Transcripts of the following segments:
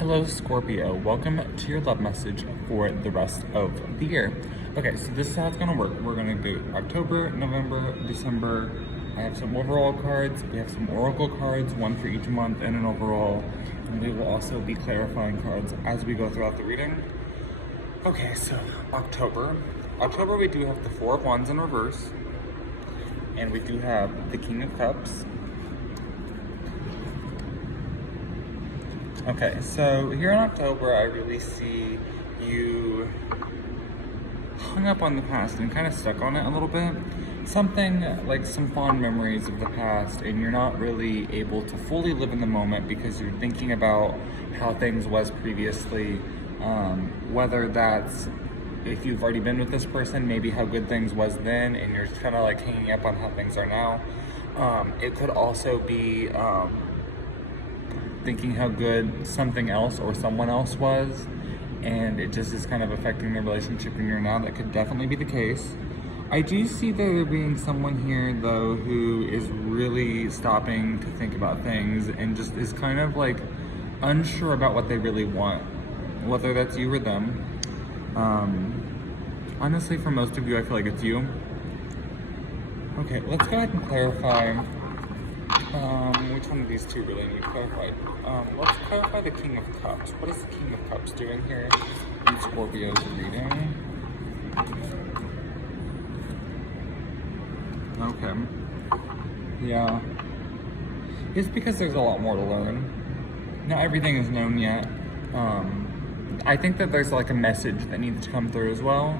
Hello, Scorpio. Welcome to your love message for the rest of the year. Okay, so this is how it's gonna work. We're gonna do October, November, December. I have some overall cards. We have some oracle cards, one for each month and an overall. And we will also be clarifying cards as we go throughout the reading. Okay, so October. October, we do have the Four of Wands in reverse. And we do have the King of Cups. Okay, so here in October, I really see you hung up on the past and kind of stuck on it a little bit. Something like some fond memories of the past, and you're not really able to fully live in the moment because you're thinking about how things was previously, whether that's if you've already been with this person, maybe how good things was then, and you're kind of like hanging up on how things are now. It could also be thinking how good something else or someone else was, and it just is kind of affecting the relationship in you're now. That could definitely be the case. I do see there being someone here though who is really stopping to think about things and just is kind of like unsure about what they really want, whether that's you or them. Honestly, for most of you, I feel like it's you. Okay, let's go ahead and clarify which one of these two really need clarified. Let's clarify the King of Cups. What is the King of Cups doing here in Scorpio's reading? Okay. Yeah. It's because there's a lot more to learn. Not everything is known yet. I think that there's like a message that needs to come through as well.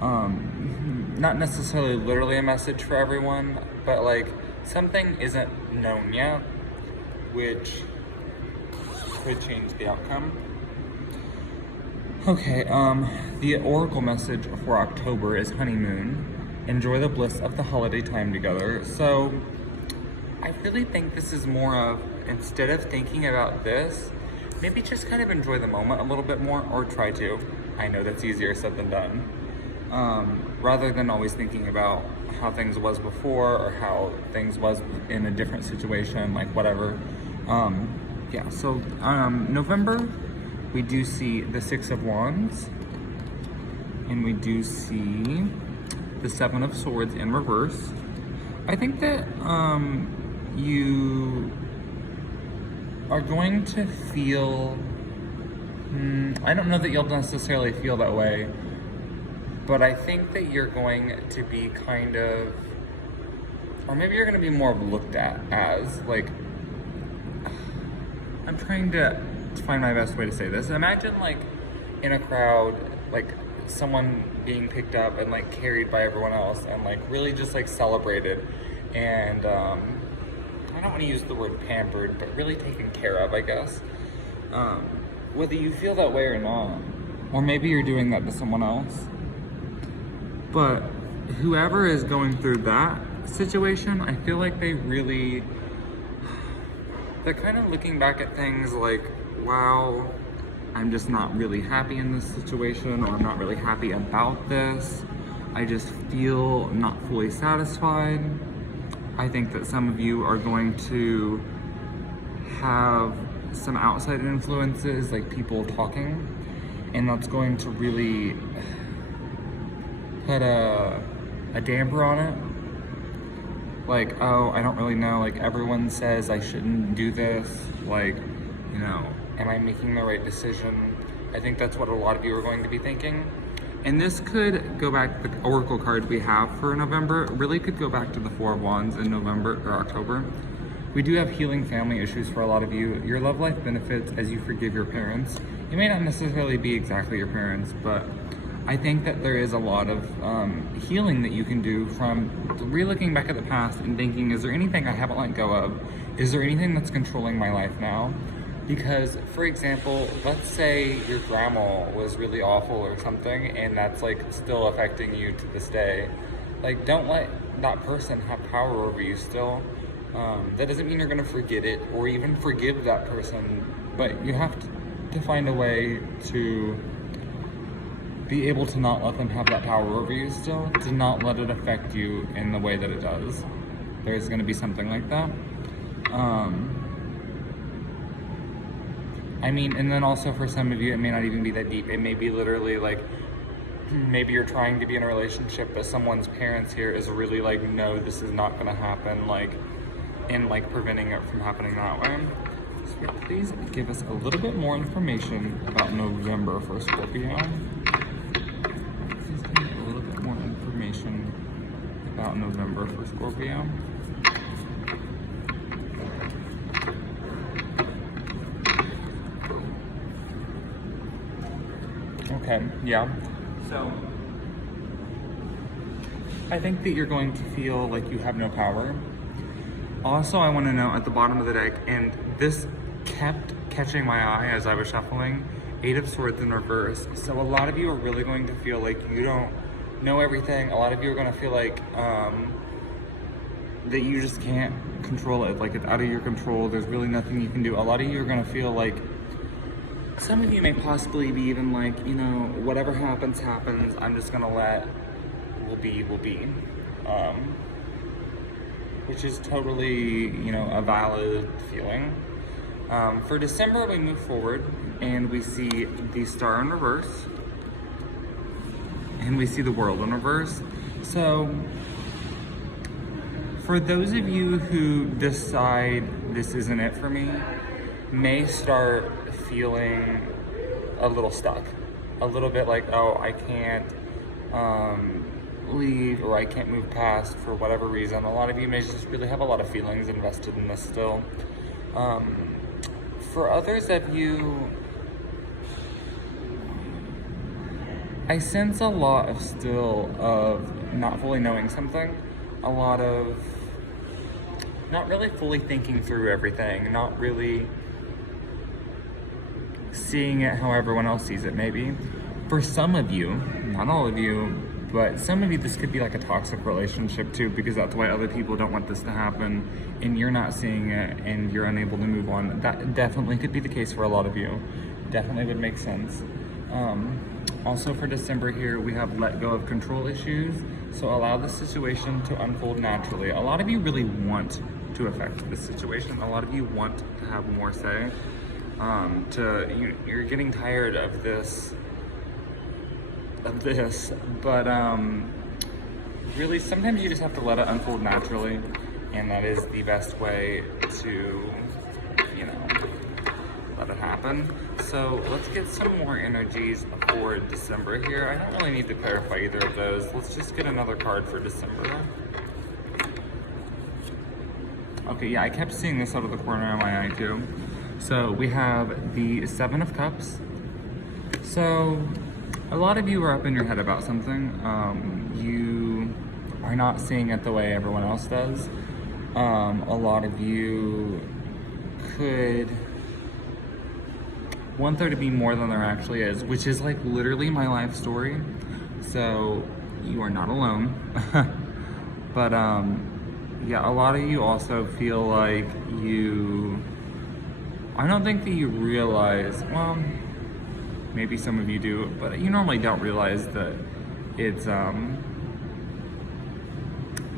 Not necessarily literally a message for everyone, but like something isn't known yet, which could change the outcome. Okay, the oracle message for October is honeymoon. Enjoy the bliss of the holiday time together. So I really think this is more of, instead of thinking about this, maybe just kind of enjoy the moment a little bit more, or try to. I know that's easier said than done. Rather than always thinking about how things was before or how things was in a different situation, like whatever. Yeah, so November, we do see the Six of Wands, and we do see the Seven of Swords in reverse. I think that you are going to feel, I don't know that you'll necessarily feel that way, but I think that you're going to be kind of, or maybe you're going to be more looked at as like, I'm trying to find my best way to say this. Imagine like in a crowd, like someone being picked up and like carried by everyone else and like really just like celebrated, and I don't want to use the word pampered, but really taken care of, I guess. Whether you feel that way or not, or maybe you're doing that to someone else. But whoever is going through that situation, I feel like they're kind of looking back at things like, wow, I'm just not really happy in this situation, or I'm not really happy about this. I just feel not fully satisfied. I think that some of you are going to have some outside influences, like people talking, and that's going to really put a damper on it. Like, oh, I don't really know, like everyone says I shouldn't do this, like, you know, am I making the right decision? I think that's what a lot of you are going to be thinking. And this could go back, the oracle card we have for November really could go back to the Four of Wands in November or October. We do have healing family issues for a lot of you. Your love life benefits as you forgive your parents. It may not necessarily be exactly your parents, but I think that there is a lot of healing that you can do from re-looking back at the past and thinking, is there anything I haven't let go of? Is there anything that's controlling my life now? Because, for example, let's say your grandma was really awful or something, and that's like still affecting you to this day. Like, don't let that person have power over you still. That doesn't mean you're gonna forget it or even forgive that person, but you have to find a way to be able to not let them have that power over you still, to not let it affect you in the way that it does. There's gonna be something like that. I mean, and then also for some of you, it may not even be that deep. It may be literally like, maybe you're trying to be in a relationship, but someone's parents here is really like, no, this is not gonna happen, like, and like preventing it from happening that way. So please give us a little bit more information about November for Scorpio. Please give me a little bit more information about November for Scorpio. Okay, yeah. So, I think that you're going to feel like you have no power. Also, I want to know at the bottom of the deck, and this kept catching my eye as I was shuffling, 8 of Swords in reverse. So a lot of you are really going to feel like you don't know everything. A lot of you are going to feel like that you just can't control it. Like it's out of your control. There's really nothing you can do. A lot of you are going to feel like, some of you may possibly be even like, you know, whatever happens, happens. I'm just going to let will be. Which is totally, you know, a valid feeling. For December, we move forward and we see the Star in reverse and we see the World in reverse. So for those of you who decide this isn't it for me, may start feeling a little stuck, a little bit like, oh, I can't leave, or I can't move past for whatever reason. A lot of you may just really have a lot of feelings invested in this still. For others of you, I sense a lot of still of not fully knowing something, a lot of not really fully thinking through everything, not really seeing it how everyone else sees it maybe. For some of you, not all of you, but some of you, this could be like a toxic relationship too, because that's why other people don't want this to happen and you're not seeing it and you're unable to move on. That definitely could be the case for a lot of you. Definitely would make sense. Also for December here, we have let go of control issues. So allow the situation to unfold naturally. A lot of you really want to affect this situation. A lot of you want to have more say. You're getting tired of this, but really sometimes you just have to let it unfold naturally, and that is the best way to, you know, let it happen. So let's get some more energies for December here. I don't really need to clarify either of those. Let's just get another card for December. Okay, yeah, I kept seeing this out of the corner of my eye too. So we have the 7 of Cups. So a lot of you are up in your head about something. You are not seeing it the way everyone else does. A lot of you could want there to be more than there actually is, which is like literally my life story. So you are not alone. But yeah, a lot of you also feel like I don't think that you realize, well, maybe some of you do, but you normally don't realize that it's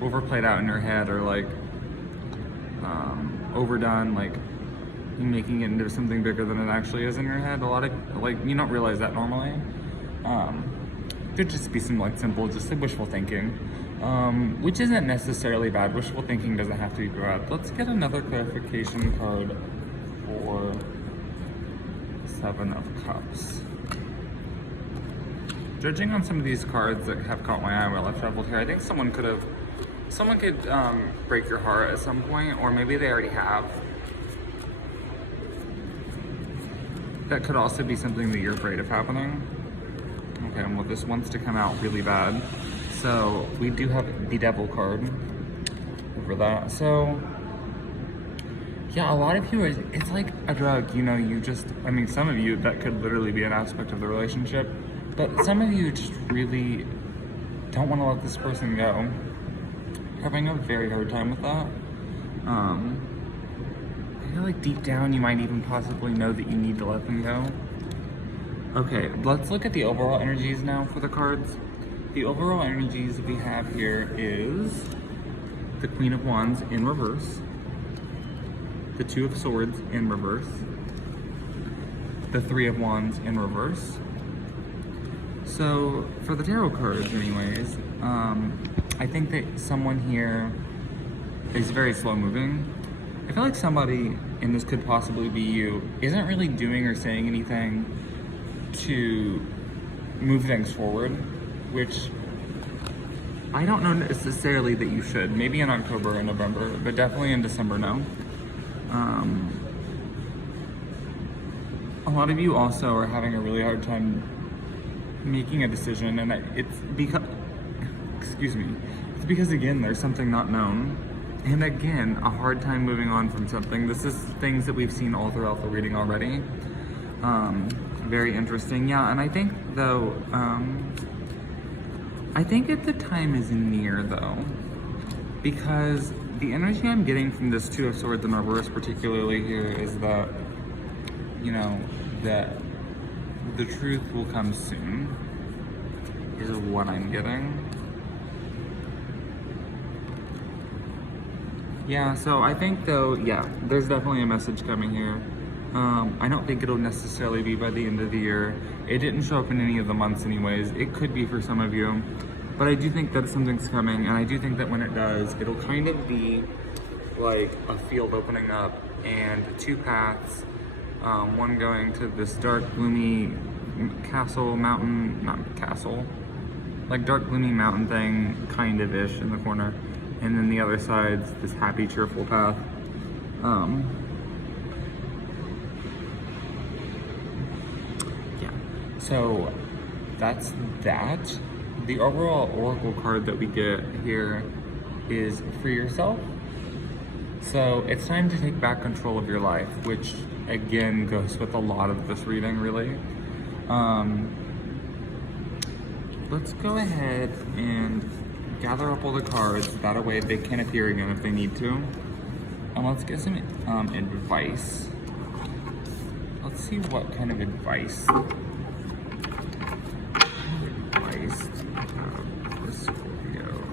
overplayed out in your head, or like overdone, like making it into something bigger than it actually is in your head. A lot of, like, you don't realize that normally. Could just be some like simple, just like wishful thinking, which isn't necessarily bad. Wishful thinking doesn't have to be bad. Let's get another clarification card for 7 of Cups. Judging on some of these cards that have caught my eye while I've traveled here, I think someone could break your heart at some point, or maybe they already have. That could also be something that you're afraid of happening. Okay, well, this wants to come out really bad. So we do have the Devil card over that. So yeah, a lot of you, it's like a drug, you know, I mean, some of you, that could literally be an aspect of the relationship, but some of you just really don't want to let this person go. Having a very hard time with that. I feel like deep down you might even possibly know that you need to let them go. Okay, let's look at the overall energies now for the cards. The overall energies we have here is the Queen of Wands in reverse, the 2 of Swords in reverse, the Three of Wands in reverse. So for the tarot cards anyways, I think that someone here is very slow moving. I feel like somebody, and this could possibly be you, isn't really doing or saying anything to move things forward, which I don't know necessarily that you should. Maybe in October or November, but definitely in December, no. A lot of you also are having a really hard time making a decision, and it's because, excuse me, it's because again, there's something not known. And again, a hard time moving on from something. This is things that we've seen all throughout the reading already. Very interesting. Yeah, and I think though, I think that the time is near though, because the energy I'm getting from this Two of Swords in reverse particularly here is that, you know, that the truth will come soon, is what I'm getting. Yeah, so I think though, yeah, there's definitely a message coming here. I don't think it'll necessarily be by the end of the year. It didn't show up in any of the months anyways. It could be for some of you, but I do think that something's coming, and I do think that when it does, it'll kind of be like a field opening up and two paths, one going to this dark, gloomy castle, mountain, not castle, like dark, gloomy mountain thing, kind of ish in the corner. And then the other side's this happy, cheerful path. Yeah, so that's that. The overall oracle card that we get here is Free Yourself. So it's time to take back control of your life, which again goes with a lot of this reading, really. Let's go ahead and gather up all the cards, that way they can appear again if they need to. And let's get some advice. Let's see what kind of advice. Advice for Scorpio.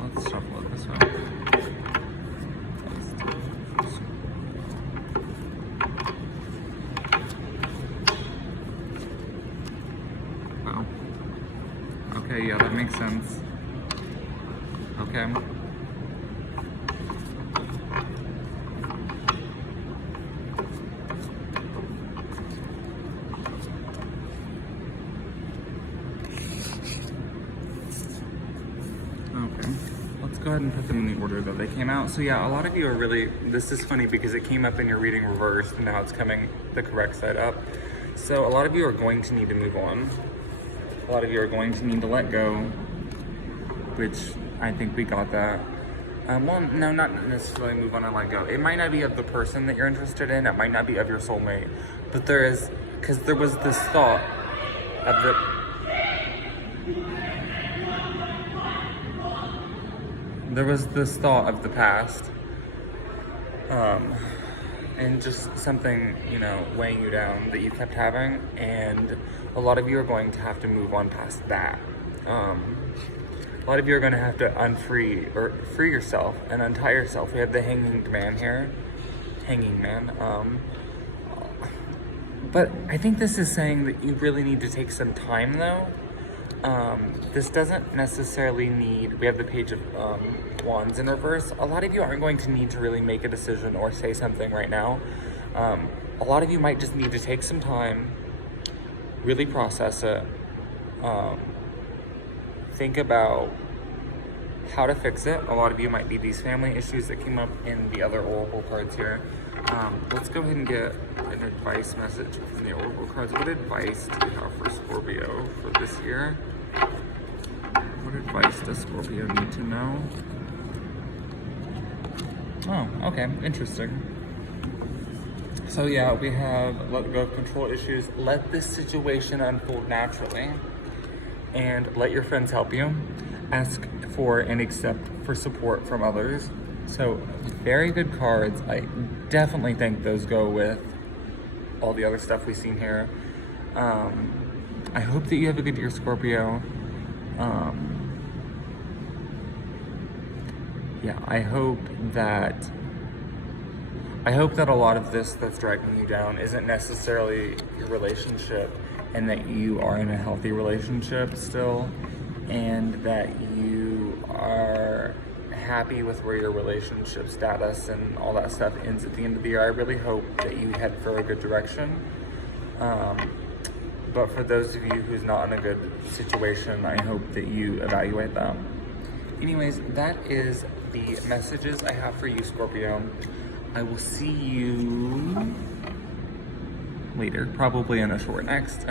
Let's shuffle it this way. Wow. Okay, yeah, that makes sense. Okay. Let's go ahead and put them in the order that they came out. So yeah, a lot of you are really, this is funny because it came up in your reading reversed and now it's coming the correct side up. So a lot of you are going to need to move on. A lot of you are going to need to let go, which I think we got that. Well, no, not necessarily move on and let go. It might not be of the person that you're interested in. It might not be of your soulmate. But there is, because there was this thought of the, there was this thought of the past. And just something, you know, weighing you down that you kept having. And a lot of you are going to have to move on past that. A lot of you are going to have to unfree or free yourself and untie yourself. We have the Hanging Man here. Hanging Man. But I think this is saying that you really need to take some time though. This doesn't necessarily need, we have the Page of Wands in reverse. A lot of you aren't going to need to really make a decision or say something right now. A lot of you might just need to take some time, really process it, think about how to fix it. A lot of you might be these family issues that came up in the other oracle cards here. Let's go ahead and get an advice message from the oracle cards. What advice do you have for Scorpio for this year? What advice does Scorpio need to know? Oh, okay, interesting. So yeah, we have let go of control issues. Let this situation unfold naturally. And let your friends help you. Ask for and accept for support from others. So very good cards. I definitely think those go with all the other stuff we've seen here. I hope that you have a good year, Scorpio. Yeah, I hope I hope that a lot of this that's dragging you down isn't necessarily your relationship, and that you are in a healthy relationship still, and that you are happy with where your relationship status and all that stuff ends at the end of the year. I really hope that you head for a good direction. But for those of you who's not in a good situation, I hope that you evaluate that. Anyways, that is the messages I have for you, Scorpio. I will see you later, probably in a short next.